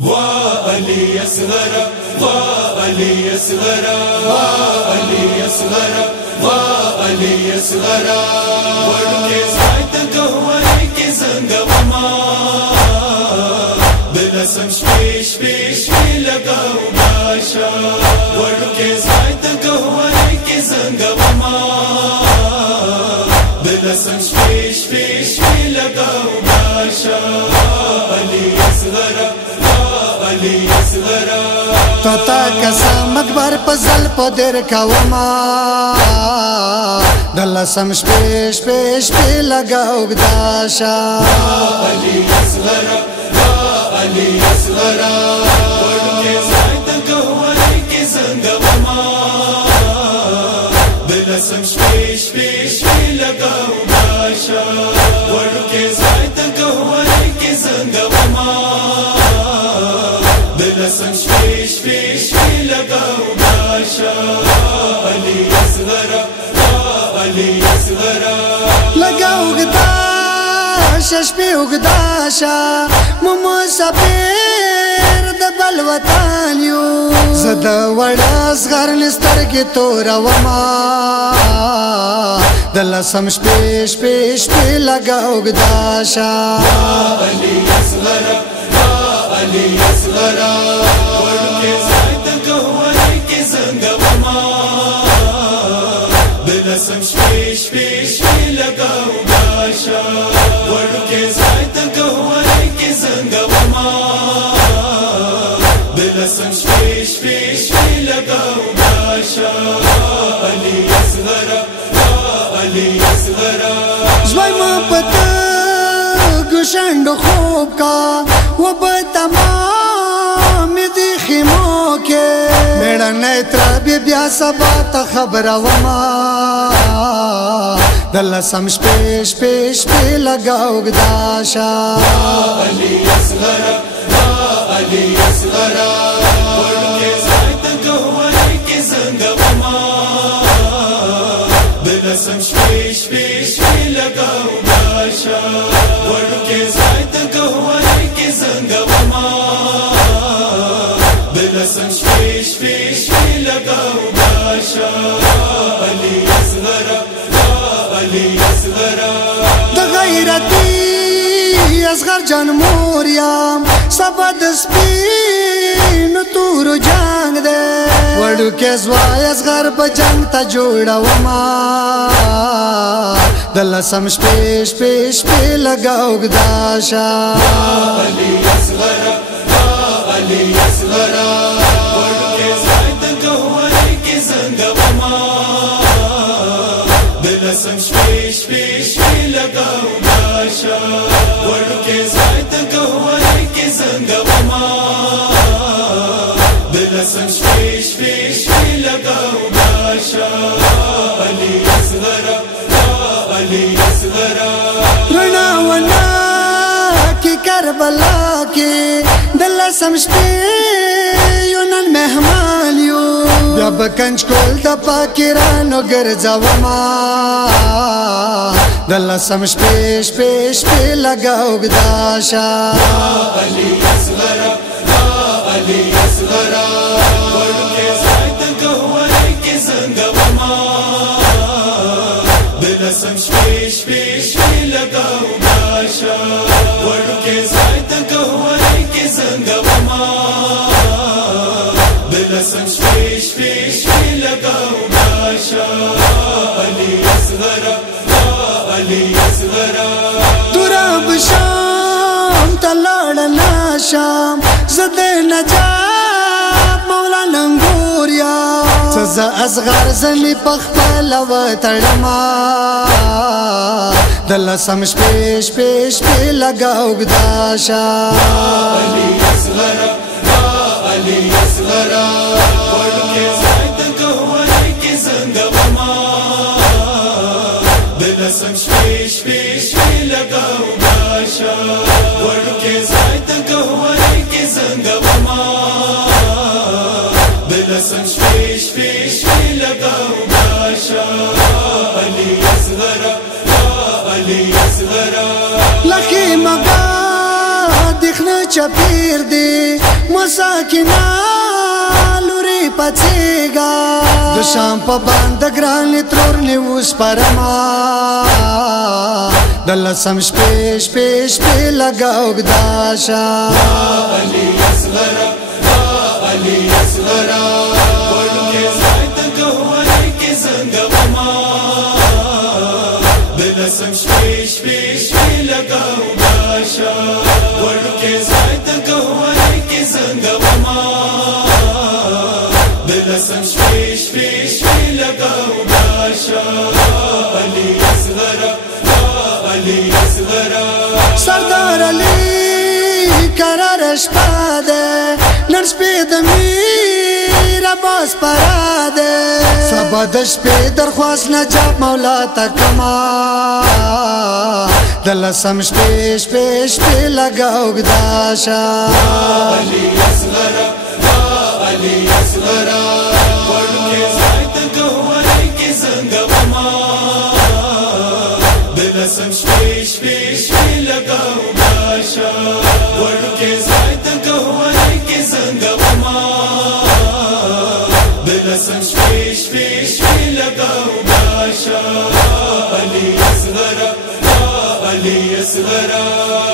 وعلي أصغر وعلي أصغر وعلي أصغر وعلي أصغر وركي زايتك هويك زنقوما بلسم شبيش بيش لقاو باشا وركي زايتك هويك زنقوما بلسم شبيش بيش لقاو باشا علي أصغر توتا قسم اکبر پزل پدر کوما دلسم شپیش پیش پی لگاو گداشا علي أصغر علي أصغر وركي زايتك هويك زنقوما بلسم شبيش بيش لقاو باشا وركي زايتك هويك زنقوما بلسم شبيش بيش لقاو باشا علي أصغر علي أصغر لگاو گداشا شپیو گداشا مسافر د بل وطن یو زد وړاس غر لسترګې تور وما دلسم شپیش پیش پی لگاو گداشا علي أصغر علي أصغر وركي زايتك هويك زنقوما بلسم شبيش بيش لقاو باشا وركي زايتك هويك زنقوما بلسم شبيش بيش لقاو باشا علي أصغر علي أصغر زوی ما پتا گشند خوب کا و بتمام دی خیمو کے میڑا نیترا بی بیا سبا تا خبر وما دلسم شپیش پیش پی لگاو گداشا علي أصغر علي أصغر وركي زايتك هويك زنقوما بلسم شبيش بيش لقاو باشا وركي زايتك هويك زنقوما بلسم شبيش بيش لقاو باشا علي أصغر علي أصغر د غیرتی اصغر جان موریم سبد سپین تور جنگ دے وڑو کے زوای اصغر بجنگ تا جوڑا وما دلسم شپیش پیش پی لگاو گداشا علي أصغر علي أصغر وركي زايتك هويك زنقوما بلسم شبيش بيش لقاو باشا وركي زايتك هويك زنقوما بلسم شبيش بيش لقاو باشا علي أصغر علي أصغر رنا ونا کی کربلا کی دلسم شپیونن مهمان یو بیا بکنج کول د پاکرانو ګرځوما دلسم شپیش پیش پی لگاو گداشا علي أصغر علي أصغر وركي زايتك هويك زنقوما بلسم شبيش بيش لقاو باشا وركي زايتك هويك زنقوما بلسم شبيش بيش لقاو باشا علي أصغر علي أصغر دراب شام تلاړ ناشام زد نجات مولا ننګوریا سزا اصغر زمی پخپل و تړما دلسم شپیش پیش پی لگاو گداشا علي أصغر علي أصغر وركي زايتك هويك زنقوما بلسم شبيش بيش لقاو باشا وركي زايتك هويك زنقوما بلسم شبيش بيش لقاو باشا علي أصغر علي أصغر لخی مگا دخنا چپیر دی مساکینا لوری پچیگا د شام په باند ګران ترور نیوس پرما دل سم شپې شپې شپې لگاو گداشا علی اصغرا علی اصغرا ورکه زایت کوه کی زنګ وما دل سم شپې شپې شپې لگاو گداشا ورکه زایت کوه کی زنګ وما دل سم شپې شپې شپې لگاو گداشا علی اصغرا علی اصغرا سردار علی قرار شپه ده نن شپې د میر عباس پرا ده سبا د شپې درخواست نجاب مولا ته کما دل سم شپې شپې شپې لګاو گداشا علی اصغرا علی اصغرا ورکه زایت کوه کی زنګ وما دل سم شپې شپې شپې لګاو گداشا ورکه زایت کوه کی زنګ وما دل سم شپې شپې شپې لګاو گداشا علی اصغرا علی اصغرا